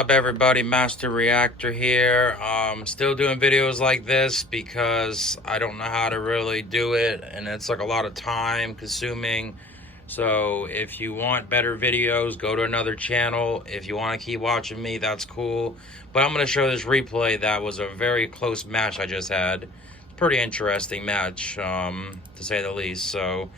Up everybody, Master Reactor here. Still doing videos like this because I don't know how to really do it, and it's like a lot of time consuming. So if you want better videos, go to another channel. If you want to keep watching me, that's cool. But I'm going to show this replay that was a very close match I just had. Pretty interesting match, to say the least. So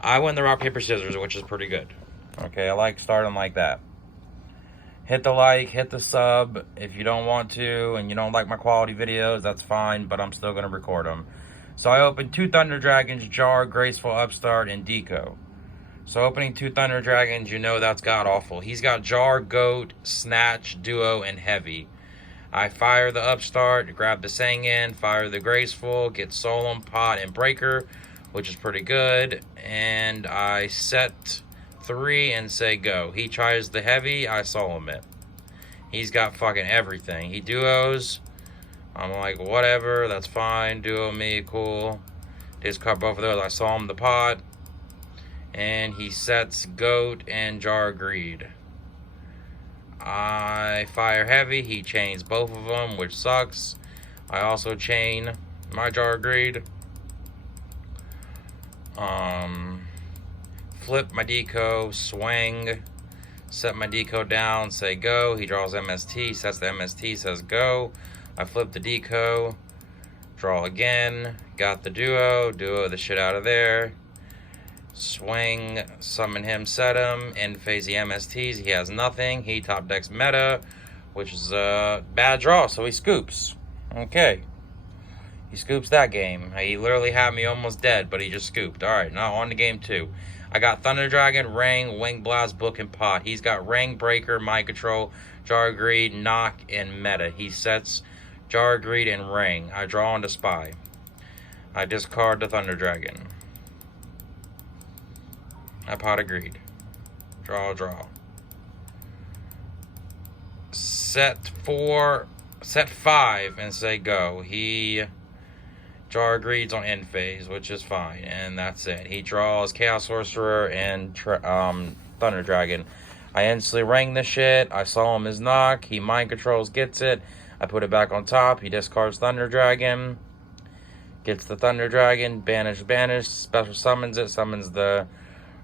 I win the rock, paper, scissors, which is pretty good. Okay, I like starting like that. Hit the like, hit the sub. If you don't want to and you don't like my quality videos, that's fine, but I'm still going to record them. So I opened 2 Thunder Dragons, Jar, Graceful Upstart, and Deco. So opening 2 Thunder Dragons, you know that's god-awful. He's got Jar, Goat, Snatch, Duo, and Heavy. I fire the Upstart, grab the Sangan, fire the Graceful, get Solemn, Pot, and Breaker, which is pretty good. And I set 3 and say go. He tries the Heavy, I Solemn it. He's got fucking everything. He duos. I'm like, whatever, that's fine. Duo me, cool. Discard both of those. I Solemn the Pot. And he sets Goat and Jar Greed. I fire Heavy. He chains both of them, which sucks. I also chain my Jar Greed. Flip my deco, swing, set my deco down, say go. He draws MST, sets the MST, says go. I flip the deco, draw again, got the duo the shit out of there. Swing, summon him, set him, end phase the MSTs, he has nothing. He top decks meta, which is a bad draw, so he scoops. Okay. He scoops that game. He literally had me almost dead, but he just scooped. Alright, now on to game 2. I got Thunder Dragon, Ring, Wing Blast, Book, and Pot. He's got Ring, Breaker, Mind Control, Jar Greed, Knock, and Meta. He sets Jar Greed and Ring. I draw into Spy. I discard the Thunder Dragon. I Pot a Greed. Draw. Set 5 and say go. He Jar Greed's on end phase, which is fine, and that's it. He draws Chaos Sorcerer and Thunder Dragon. I instantly ring the shit. I saw him his knock. He mind controls, gets it. I put it back on top. He discards Thunder Dragon. Gets the Thunder Dragon. Banish. Special summons it. Summons the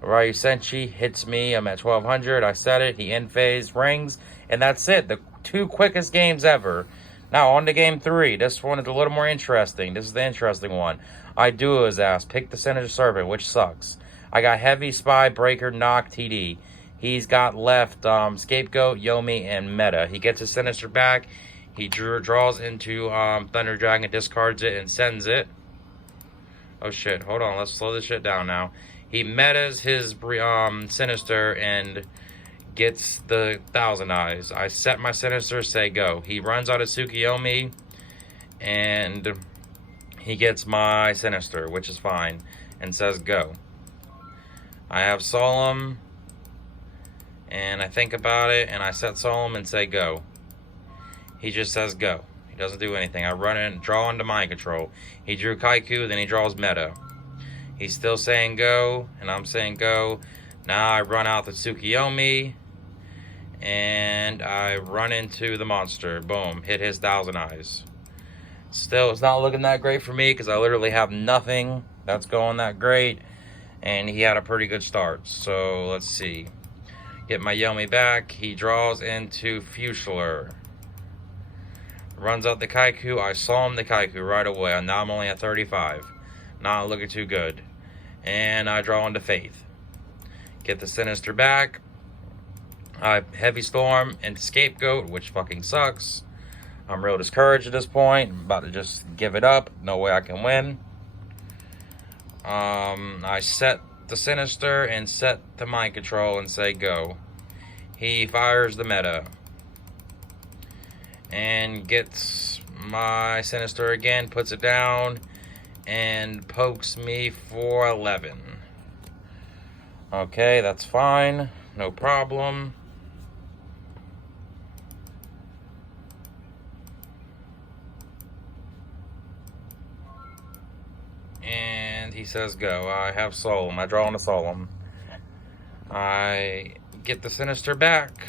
Ryu Senshi. Hits me. I'm at 1200. I set it. He end phase, rings, and that's it. The 2 quickest games ever. Now, on to game 3. This one is a little more interesting. This is the interesting one. I duo his ass. Pick the Sinister Serpent, which sucks. I got Heavy, Spy, Breaker, Knock, TD. He's got left Scapegoat, Yomi, and Meta. He gets his Sinister back. He draws into Thunder Dragon, discards it, and sends it. Oh, shit. Hold on. Let's slow this shit down now. He metas his Sinister and gets the Thousand Eyes. I set my Sinister, say go. He runs out of Tsukiyomi, and he gets my Sinister, which is fine, and says go. I have Solemn, and I think about it, and I set Solemn and say go. He just says go. He doesn't do anything. I run in, draw into Mind Control. He drew Kaiku, then he draws Meta. He's still saying go, and I'm saying go. Now I run out the Tsukiyomi, and I run into the monster. Boom. Hit his Thousand Eyes. Still, it's not looking that great for me because I literally have nothing that's going that great. And he had a pretty good start. So, let's see. Get my Yomi back. He draws into Fuchsialer. Runs out the Kaiku. I saw him the Kaiku right away. Now I'm only at 35. Not looking too good. And I draw into Faith. Get the Sinister back. Heavy Storm and Scapegoat, which fucking sucks. I'm real discouraged at this point. I'm about to just give it up. No way I can win. I set the Sinister and set the Mind Control and say go. He fires the Meta. And gets my Sinister again, puts it down, and pokes me for 11. Okay, that's fine. No problem. And he says go. I have Solemn. I draw on a Solemn. I get the Sinister back.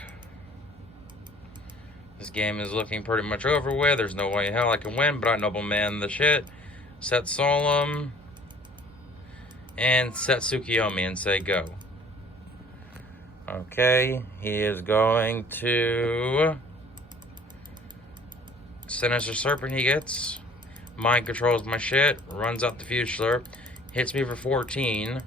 This game is looking pretty much over with. There's no way in hell I can win, but I nobleman the shit. Set Solemn. And set Tsukiyomi and say go. Okay, he is going to... Sinister Serpent he gets. Mind controls my shit. Runs up the Futular. Hits me for 14.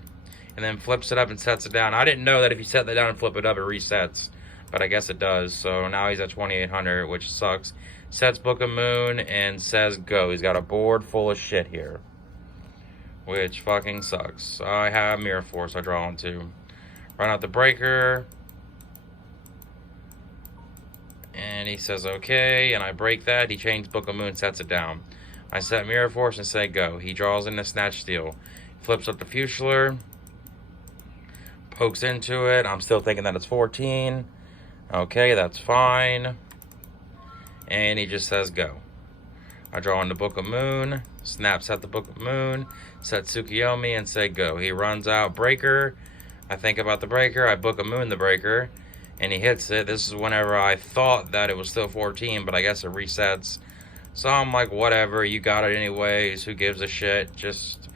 And then flips it up and sets it down. I didn't know that if you set that down and flip it up, it resets. But I guess it does. So now he's at 2,800, which sucks. Sets Book of Moon and says go. He's got a board full of shit here. Which fucking sucks. I have Mirror Force I draw on to. Run out the Breaker. And he says okay, and I break that. He chains Book of Moon, sets it down. I set Mirror Force and say go. He draws in the Snatch Steel. Flips up the Futular. Pokes into it. I'm still thinking that it's 14. Okay, that's fine. And he just says go. I draw in the Book of Moon. Snaps at the Book of Moon. Set Tsukiyomi and say go. He runs out Breaker. I think about the Breaker. I Book of Moon the Breaker. And he hits it. This is whenever I thought that it was still 14, but I guess it resets. So I'm like, whatever, you got it anyways. Who gives a shit? Just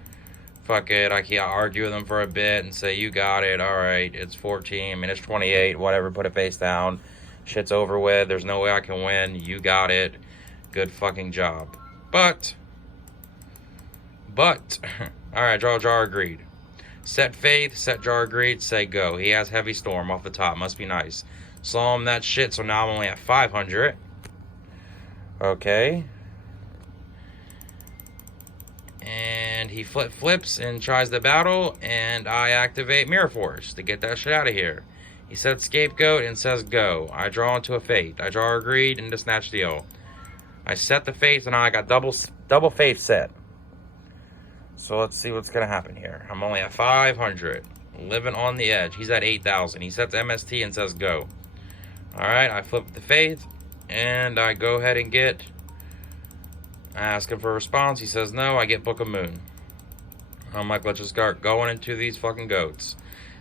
fuck it. I can't argue with him for a bit and say, you got it. Alright, it's 14. I mean, it's 28. Whatever, put it face down. Shit's over with. There's no way I can win. You got it. Good fucking job. But, alright, draw Jar of Greed. Set Faith, set Jar of Greed, say go. He has Heavy Storm off the top. Must be nice. Saw him that shit, so now I'm only at 500. Okay. And he flips and tries the battle, and I activate Mirror Force to get that shit out of here. He sets Scapegoat and says go. I draw into a Faith. I draw a Greed into Snatch Deal. I set the Faith, and now I got double Faith set. So let's see what's going to happen here. I'm only at 500. Living on the edge. He's at 8,000. He sets MST and says go. Alright, I flip the Faith. And I go ahead and get... I ask him for a response. He says no. I get Book of Moon. I'm like, let's just start going into these fucking goats.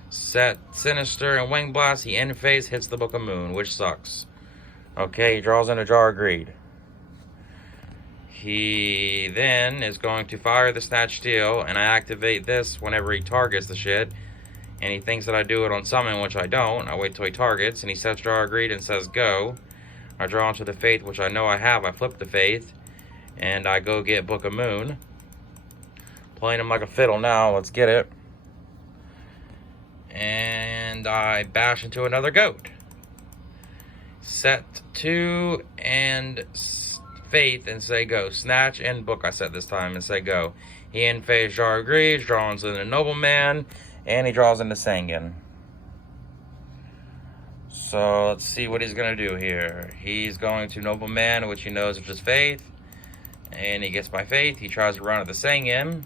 Set Sinister and Wing Blast. He end phase hits the Book of Moon, which sucks. Okay, he draws in a Jar of Greed. He then is going to fire the Snatch Steel, and I activate this whenever he targets the shit. And he thinks that I do it on summon, which I don't. I wait till he targets, and he sets Jar of Greed and says go. I draw into the Faith, which I know I have. I flip the Faith, and I go get Book of Moon. Playing him like a fiddle now. Let's get it. And I bash into another goat. Set 2 and Faith and say go. Snatch and Book I set this time and say go. He in phase Jar of Greed, draws in the Nobleman, and he draws into Sangan. So let's see what he's going to do here. He's going to Nobleman, which he knows is just Faith. And he gets my Faith. He tries to run at the Sangan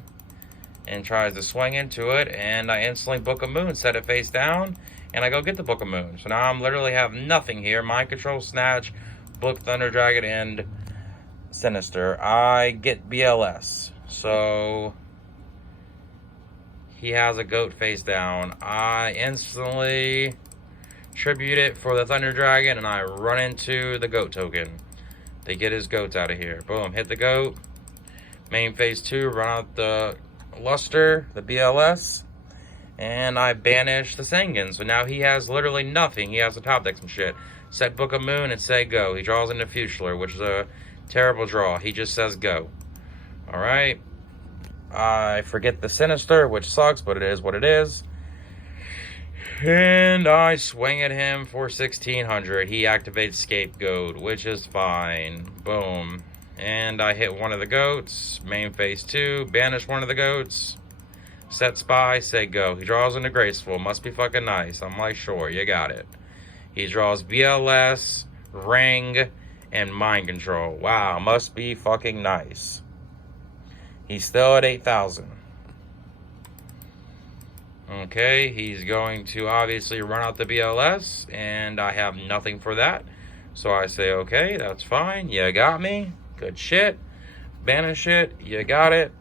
and tries to swing into it. And I instantly Book of Moon, set it face down, and I go get the Book of Moon. So now I'm literally have nothing here. Mind Control, Snatch, Book, Thunder Dragon, and Sinister. I get BLS. So he has a goat face down. I instantly tribute it for the Thunder Dragon, and I run into the goat token. They get his goats out of here. Boom, hit the goat. Main phase 2, run out the Luster, the BLS, and I banish the Sangan. So now he has literally nothing. He has to top deck some shit. Set Book of Moon and say go. He draws into Futular, which is a terrible draw. He just says go. Alright. I forget the Sinister, which sucks, but it is what it is. And I swing at him for 1,600. He activates Scapegoat, which is fine. Boom. And I hit one of the goats. Main phase 2. Banish one of the goats. Set Spy. Say go. He draws into Graceful. Must be fucking nice. I'm like, sure, you got it. He draws BLS, Ring, and Mind Control. Wow, must be fucking nice. He's still at 8,000. Okay, he's going to obviously run out the BLS, and I have nothing for that. So I say, okay, that's fine. You got me. Good shit. Banish it. You got it.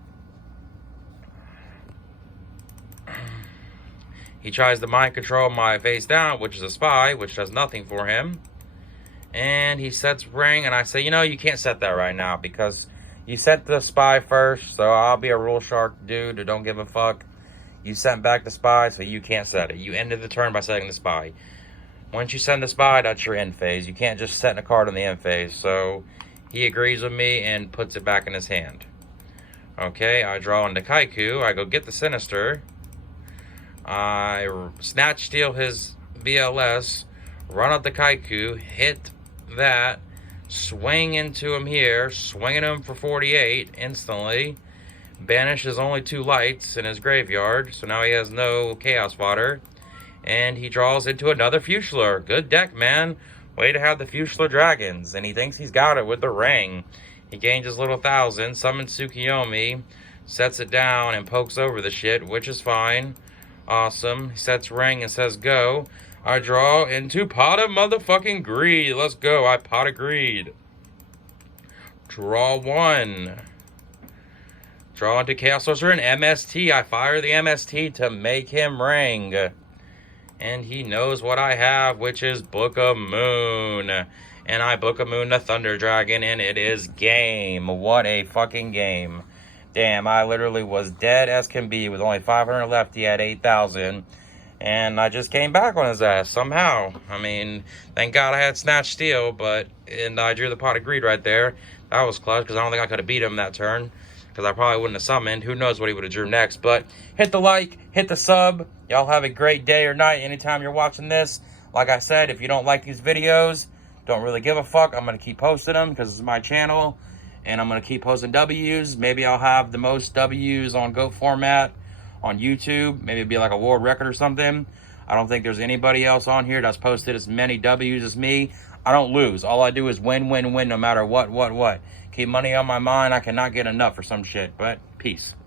He tries to mind control my face down, which is a spy, which does nothing for him. And he sets ring, and I say, you know, you can't set that right now because you sent the spy first, so I'll be a rule shark dude who don't give a fuck. You sent back the spy, so you can't set it. You ended the turn by setting the spy. Once you send the spy, that's your end phase. You can't just set a card on the end phase. So he agrees with me and puts it back in his hand. Okay, I draw into Kaiku. I go get the Sinister. I snatch steal his VLS, run up the Kaiku, hit that, swing into him here, swinging him for 48 instantly. Banishes only 2 lights in his graveyard, so now he has no Chaos Fodder. And he draws into another Fuchsia. Good deck, man. Way to have the Fuchsia Dragons. And he thinks he's got it with the ring. He gains his little 1,000, summons Tsukiyomi, sets it down, and pokes over the shit, which is fine. Awesome. He sets ring and says go. I draw into Pot of Motherfucking Greed. Let's go. I Pot of Greed. Draw 1. Draw into Chaos Sorcerer and MST. I fire the MST to make him ring. And he knows what I have, which is Book of Moon. And I Book of Moon the Thunder Dragon, and it is game. What a fucking game. Damn, I literally was dead as can be with only 500 left. He had 8,000. And I just came back on his ass somehow. I mean, thank God I had Snatch Steal, and I drew the Pot of Greed right there. That was clutch, because I don't think I could have beat him that turn. Because I probably wouldn't have summoned. Who knows what he would have drew next. But hit the like, hit the sub. Y'all have a great day or night anytime you're watching this. Like I said, if you don't like these videos, don't really give a fuck. I'm going to keep posting them because it's my channel. And I'm going to keep posting W's. Maybe I'll have the most W's on GOAT format on YouTube. Maybe it'd be like a world record or something. I don't think there's anybody else on here that's posted as many W's as me. I don't lose. All I do is win, win, win, no matter what. Keep money on my mind. I cannot get enough for some shit. But peace.